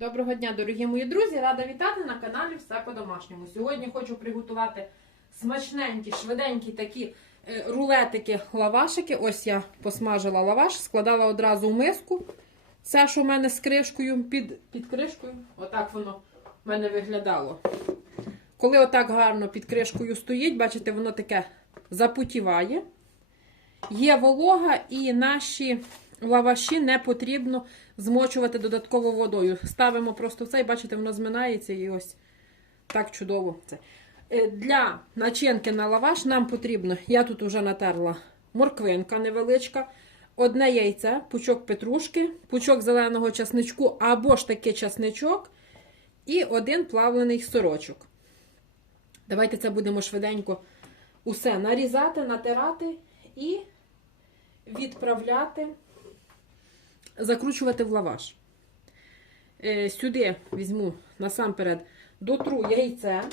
Доброго дня, дорогі мої друзі! Рада вітати на каналі Все по-домашньому. Сьогодні хочу приготувати смачненькі, швиденькі такі е, рулетики лавашики. Ось я посмажила лаваш, складала одразу в миску. Це, що в мене з кришкою, під, під кришкою. Отак воно в мене виглядало. Коли отак гарно під кришкою стоїть, бачите, воно таке запутіває. Є волога, і наші лаваші не потрібно змочувати додатково водою. Ставимо просто в це і бачите, воно зминається і ось так чудово. це. Е, Для начинки на лаваш нам потрібно, я тут вже натерла морквинка невеличка, одне яйце, пучок петрушки, пучок зеленого часничку або ж таки часничок і один плавлений сорочок. Давайте це будемо швиденько усе нарізати, натирати і відправляти, закручувати в лаваш. Е, Сюди візьму насамперед дотру яйце.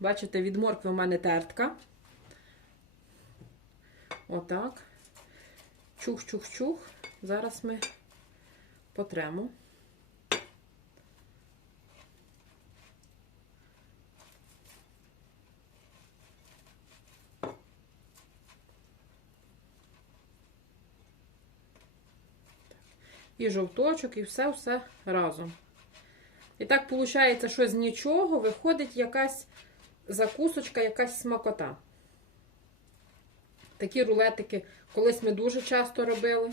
Бачите, від моркви в мене тертка. Отак. Чух-чух-чух. Зараз ми потремо. І жовточок, і все-все разом. І так виходить, що з нічого виходить якась закусочка, якась смакота. Такі рулетики колись ми дуже часто робили.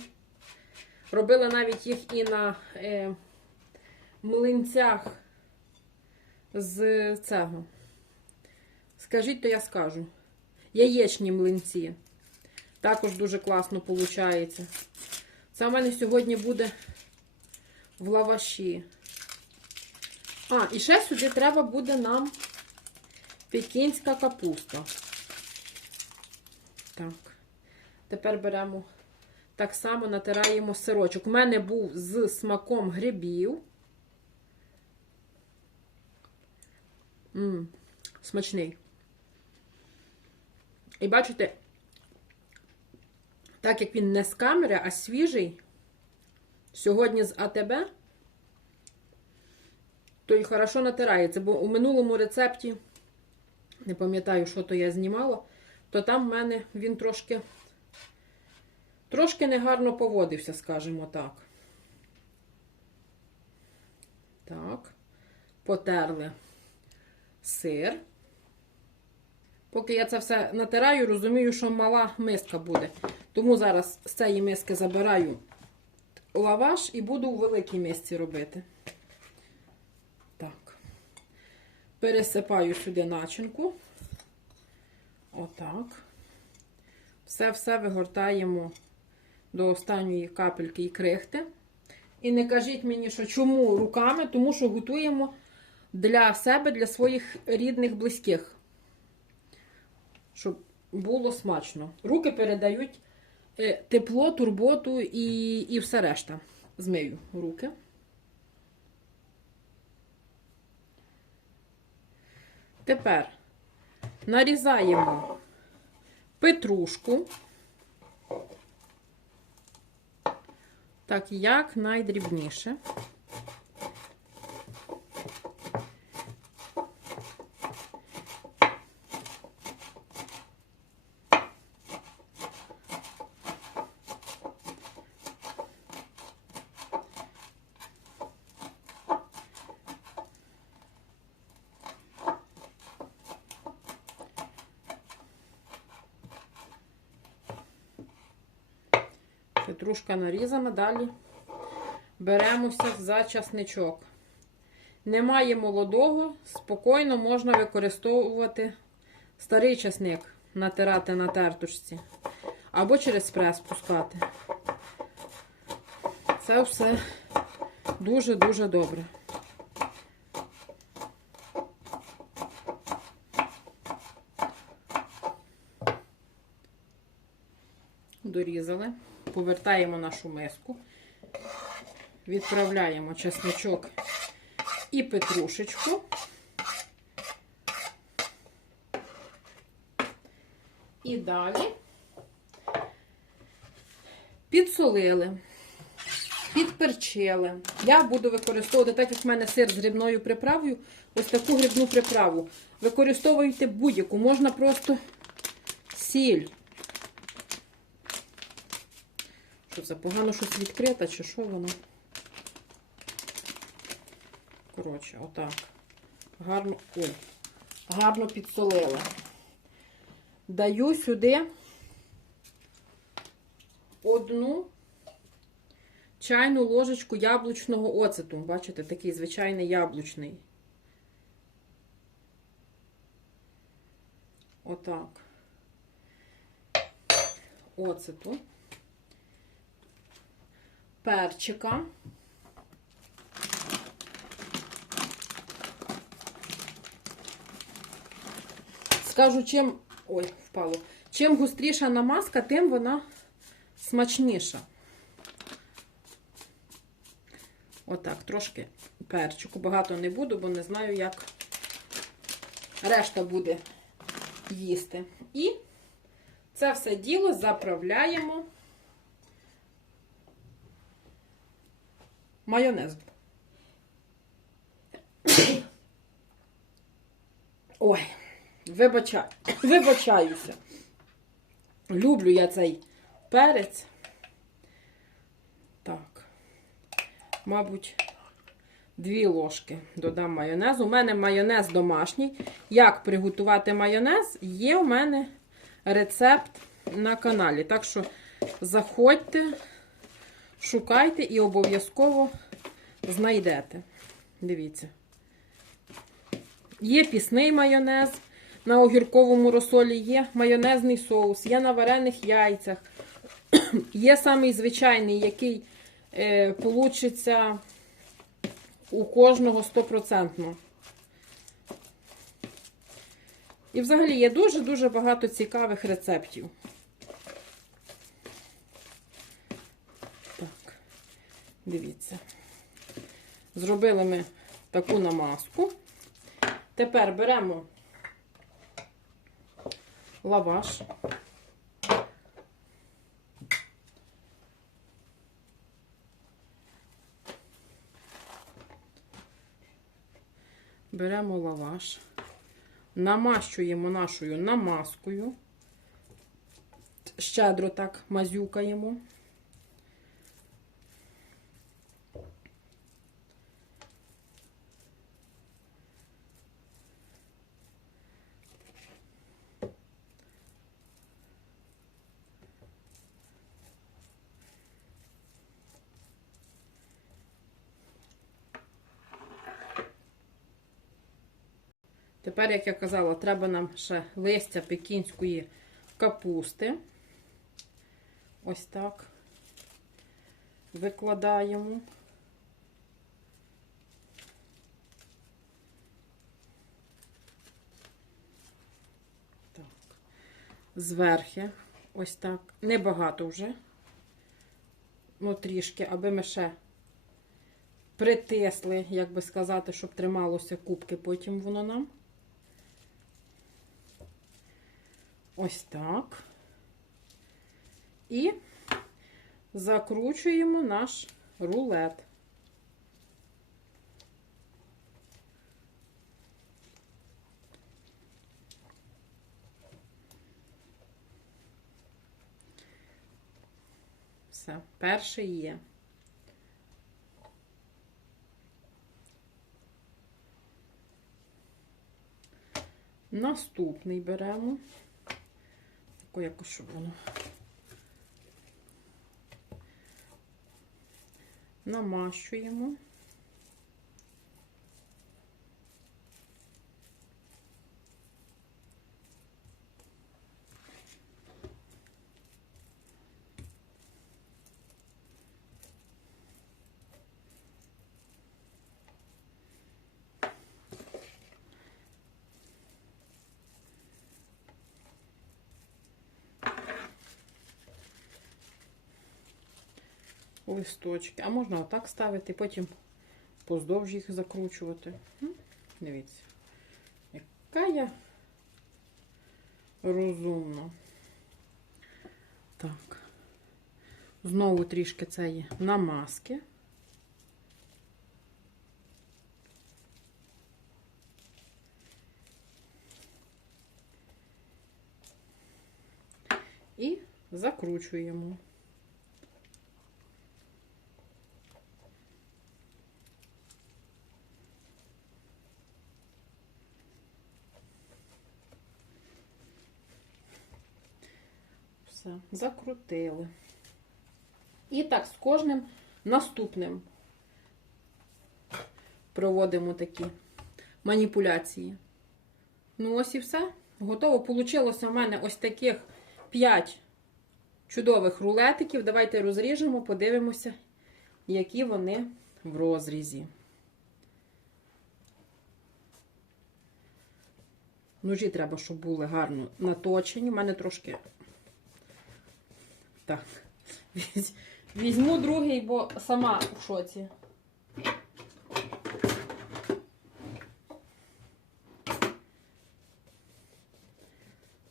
Робила навіть їх і на е, млинцях з цього. Скажіть, то я скажу. Яєчні млинці. Також дуже класно виходить. Це в мене сьогодні буде в лаваші. А, і ще сюди треба буде нам пекінська капуста. Так. Тепер беремо так само натираємо сирочок. У мене був з смаком грибів. Ммм, смачний. І бачите, так як він не з камери, а свіжий, сьогодні з АТБ, то й хорошо натирається. Бо у минулому рецепті, не пам'ятаю, що то я знімала, то там в мене він трошки, трошки негарно поводився, скажімо так. Так, потерли сир. Поки я це все натираю, розумію, що мала миска буде. Тому зараз з цієї миски забираю лаваш і буду у великій мисці робити. Так. Пересипаю сюди начинку. Отак. Все-все вигортаємо до останньої капельки і крихти. І не кажіть мені, що чому руками, тому що готуємо для себе, для своїх рідних, близьких щоб було смачно. Руки передають тепло, турботу і, і все решта. Змию руки. Тепер нарізаємо петрушку. Так, як найдрібніше. Петрушка нарізана, далі беремося за часничок. Немає молодого, спокійно можна використовувати старий часник, натирати на тертушці. Або через прес пускати. Це все дуже-дуже добре. Дорізали повертаємо нашу миску, відправляємо чесночок і петрушечку. І далі підсолили. підперчили. Я буду використовувати, так як в мене сир з грибною приправою, ось таку грибну приправу. Використовуйте будь-яку, можна просто сіль. Що це погано щось відкрите, чи що воно? Коротше, отак. Гарно, ой, гарно підсолила. Даю сюди одну чайну ложечку яблучного оцету. Бачите, такий звичайний яблучний. Отак. Оцету. Перчика. Скажу, чим. Ой, впало. Чим густріша намазка, тим вона смачніша. Отак, трошки перчику. Багато не буду, бо не знаю, як решта буде їсти. І це все діло заправляємо майонезом. Ой, вибачаю, вибачаюся. Люблю я цей перець. Так, мабуть, дві ложки додам майонезу. У мене майонез домашній. Як приготувати майонез, є у мене рецепт на каналі. Так що заходьте, шукайте і обов'язково знайдете. Дивіться. Є пісний майонез на огірковому розсолі, є майонезний соус, є на варених яйцях. Є самий звичайний, який е, у кожного стопроцентно. І взагалі є дуже-дуже багато цікавих рецептів. Дивіться. Зробили ми таку намазку. Тепер беремо лаваш. Беремо лаваш, намащуємо нашою намазкою, щедро так мазюкаємо. Тепер, як я казала, треба нам ще листя пекінської капусти. Ось так викладаємо. Так. Зверхи, ось так. Небагато вже. Ну, трішки, аби ми ще притисли, як би сказати, щоб трималося кубки, потім воно нам. Ось так. І закручуємо наш рулет. Все, перший є. Наступний беремо. Таку якось, щоб воно. Намащуємо. Листочки. А можна отак ставити, потім поздовж їх закручувати. Дивіться, яка я розумна. Так. Знову трішки цієї намазки. І закручуємо. Все, закрутили. І так з кожним наступним проводимо такі маніпуляції. Ну, ось і все. Готово. Получилося в мене ось таких 5 чудових рулетиків. Давайте розріжемо, подивимося, які вони в розрізі. Ножі треба, щоб були гарно наточені. У мене трошки. Так. Візьму другий, бо сама в шоці.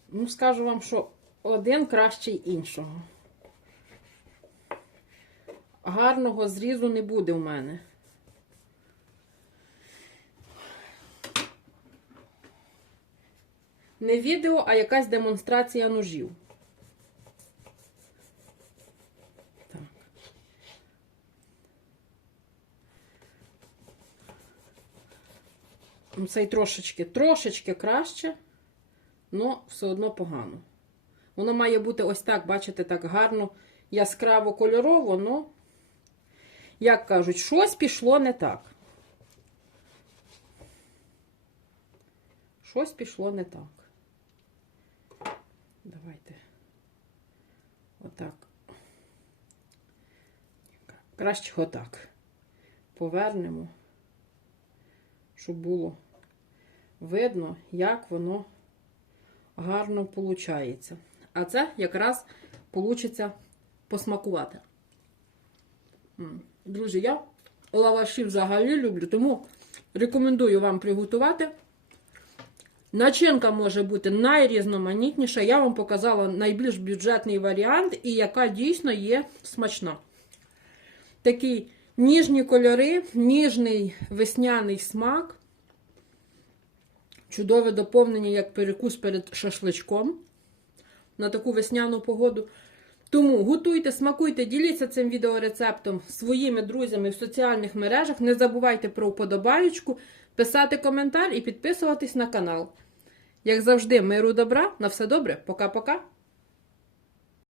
Ну, скажу вам, що один кращий іншого. Гарного зрізу не буде в мене. Не відео, а якась демонстрація ножів. Ну, Цей трошечки, трошечки краще, але все одно погано. Воно має бути ось так, бачите, так гарно, яскраво кольорово, але, як кажуть, щось пішло не так. Щось пішло не так. Давайте. Отак. Краще отак. Повернемо, щоб було видно, як воно гарно виходить. А це якраз вийде посмакувати. Друзі, я лаваші взагалі люблю, тому рекомендую вам приготувати. Начинка може бути найрізноманітніша. Я вам показала найбільш бюджетний варіант і яка дійсно є смачна. Такі ніжні кольори, ніжний весняний смак. Чудове доповнення, як перекус перед шашличком на таку весняну погоду. Тому готуйте, смакуйте, діліться цим відеорецептом своїми друзями в соціальних мережах. Не забувайте про вподобаючку, писати коментар і підписуватись на канал. Як завжди, миру добра, на все добре, пока-пока.